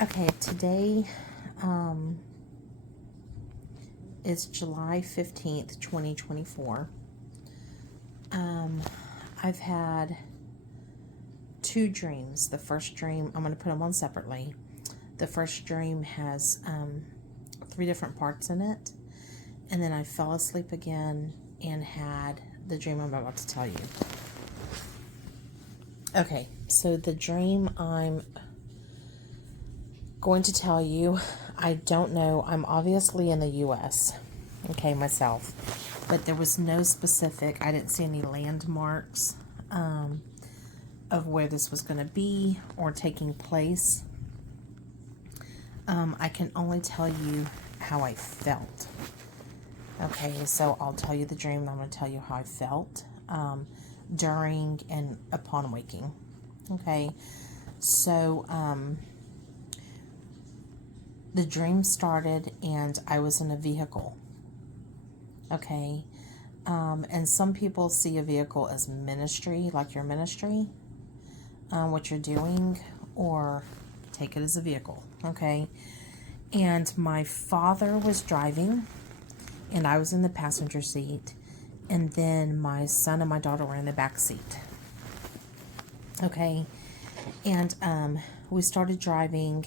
Okay, today is July 15th, 2024. I've had two dreams. The first dream, I'm going to put them on separately. The first dream has three different parts in it. And then I fell asleep again and had the dream I'm about to tell you. Okay, so the dream I'm going to tell you, I don't know. I'm obviously in the U.S., okay, myself. But there was no specific, I didn't see any landmarks of where this was going to be or taking place. I can only tell you how I felt. Okay, so I'll tell you the dream, and I'm going to tell you how I felt during and upon waking. Okay, so the dream started and I was in a vehicle. Okay, and some people see a vehicle as ministry, like your ministry, what you're doing, or take it as a vehicle. Okay, and my father was driving and I was in the passenger seat, and then my son and my daughter were in the back seat. Okay, and we started driving,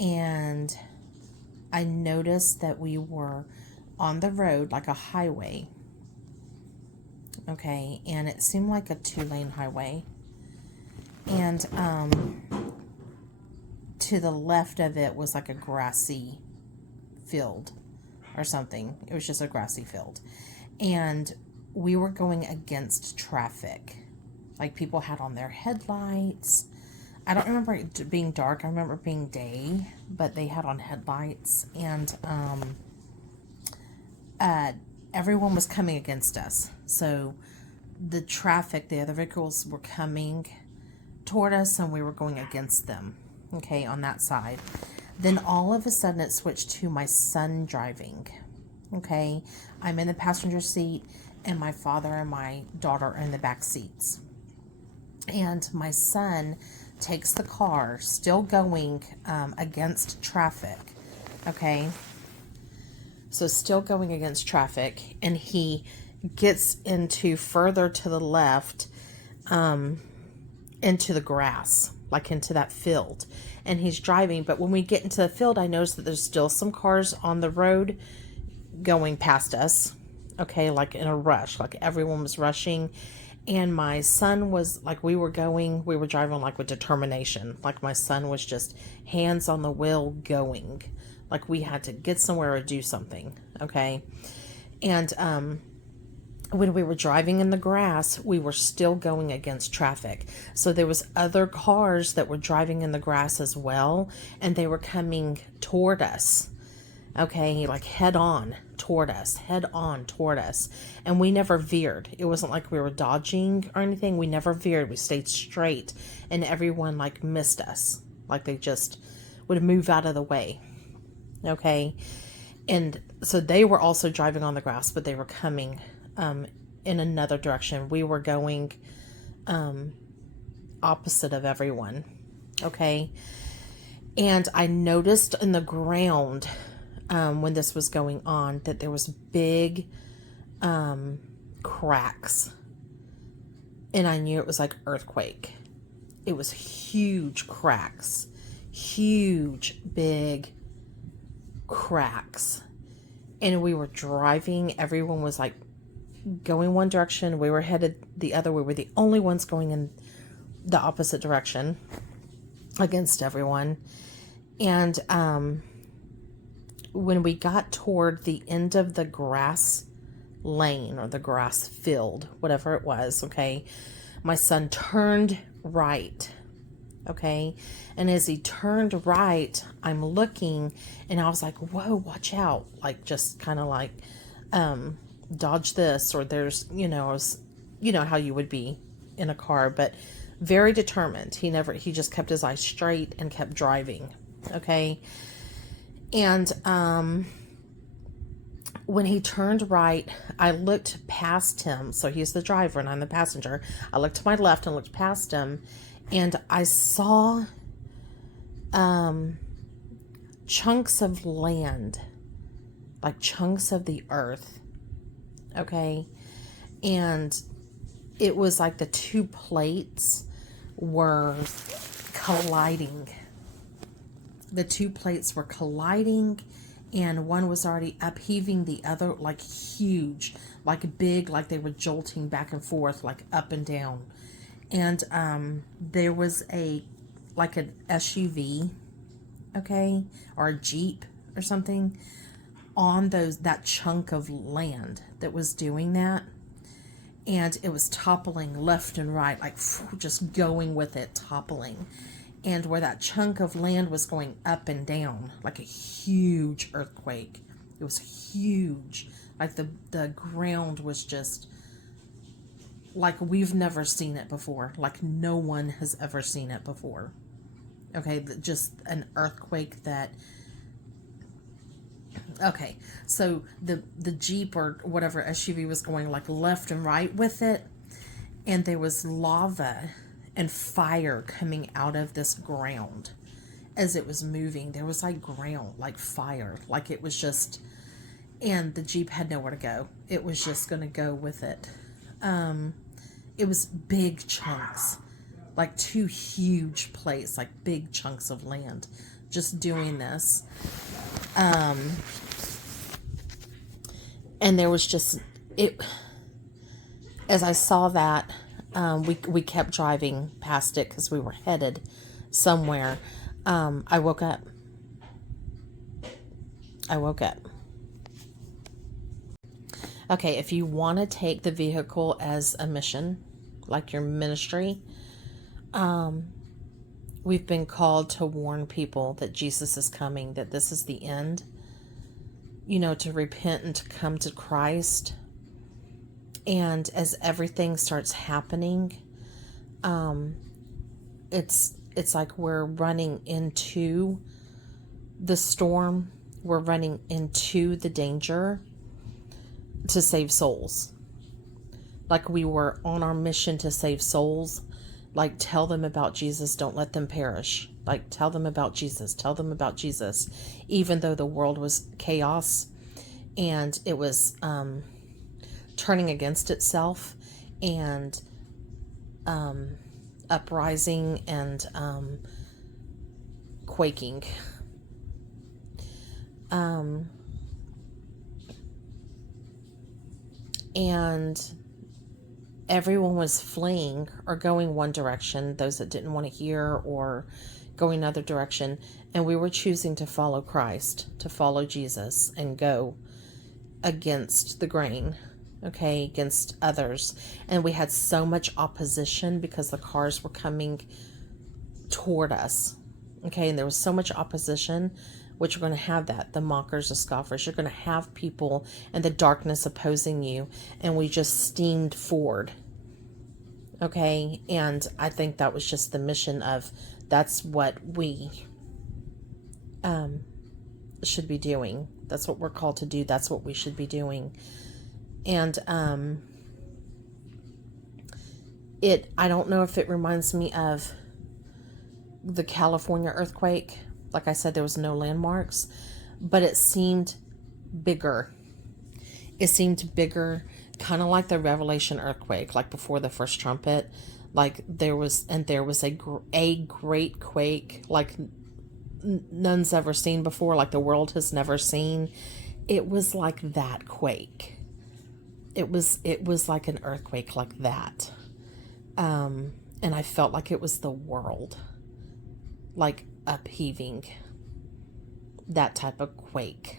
and I noticed that we were on the road, like a highway. Okay, and it seemed like a 2-lane highway, and to the left of it was like a grassy field or something. It was just a grassy field, and we were going against traffic. Like, people had on their headlights. I don't remember it being dark. I remember it being day, but they had on headlights, and everyone was coming against us. So the traffic, the other vehicles were coming toward us, and we were going against them. Okay, on that side. Then all of a sudden it switched to my son driving. Okay, I'm in the passenger seat, and my father and my daughter are in the back seats. And my son takes the car, still going against traffic. Okay, so still going against traffic, and he gets into further to the left, into the grass, like into that field, and he's driving. But when we get into the field, I notice that there's still some cars on the road going past us. Okay, like in a rush, like everyone was rushing. And my son was like, we were driving like with determination. Like, my son was just hands on the wheel going. Like, we had to get somewhere or do something. Okay. And when we were driving in the grass, we were still going against traffic. So there was other cars that were driving in the grass as well, and they were coming toward us. Okay, like head on toward us. And we never veered. It wasn't like we were dodging or anything. We never veered. We stayed straight, and everyone like missed us. Like, they just would move out of the way. Okay, and so they were also driving on the grass, but they were coming in another direction. We were going opposite of everyone. Okay, and I noticed in the ground when this was going on that there was big cracks, and I knew it was like earthquake. It was huge cracks, huge big cracks. And we were driving, everyone was like going one direction, we were headed the other. We were the only ones going in the opposite direction against everyone. And when we got toward the end of the grass lane or the grass field, whatever it was, okay, my son turned right. Okay, and as he turned right, I'm looking, and I was like, whoa, watch out. Like, just kind of like dodge this, or there's, I was, how you would be in a car, but very determined. He just kept his eyes straight and kept driving. Okay, and when he turned right, I looked past him. So he's the driver and I'm the passenger. I looked to my left and looked past him, and I saw um, chunks of land, like chunks of the earth. Okay. And it was like the two plates were colliding. The two plates were colliding, and one was already upheaving the other, like huge, like big, like they were jolting back and forth, like up and down. And there was like an SUV, okay, or a Jeep or something on that chunk of land that was doing that. And it was toppling left and right, like just going with it, toppling. And where that chunk of land was going up and down, like a huge earthquake. It was huge. Like the ground was just like we've never seen it before. Like no one has ever seen it before. Okay, just an earthquake that... Okay, so the Jeep or whatever SUV was going like left and right with it, and there was lava and fire coming out of this ground as it was moving. There was like ground, like fire, like it was just... And the Jeep had nowhere to go. It was just going to go with it. It was big chunks, like two huge plates, like big chunks of land, just doing this. And there was just it. As I saw that, we kept driving past it because we were headed somewhere. I woke up. Okay, if you want to take the vehicle as a mission, like your ministry, we've been called to warn people that Jesus is coming, that this is the end, to repent and to come to Christ. And as everything starts happening, it's like we're running into the storm. We're running into the danger to save souls. Like we were on our mission to save souls. Like tell them about Jesus. Don't let them perish. Like tell them about Jesus. Tell them about Jesus. Even though the world was chaos and it was turning against itself and uprising and quaking. And everyone was fleeing or going one direction, those that didn't want to hear, or going another direction. And we were choosing to follow Christ, to follow Jesus, and go against the grain, okay, against others. And we had so much opposition because the cars were coming toward us, okay, and there was so much opposition, which you're going to have that, the mockers, the scoffers. You're going to have people in the darkness opposing you, and we just steamed forward, okay. And I think that was just the mission of, that's what we should be doing. That's what we're called to do. That's what we should be doing. And I don't know if it reminds me of the California earthquake. Like I said, there was no landmarks, but it seemed bigger. It seemed bigger, kind of like the Revelation earthquake, like before the first trumpet. Like there was a great quake, like none's ever seen before, like the world has never seen. It was like that quake. It was like an earthquake like that. And I felt like it was the world, like upheaving, that type of quake.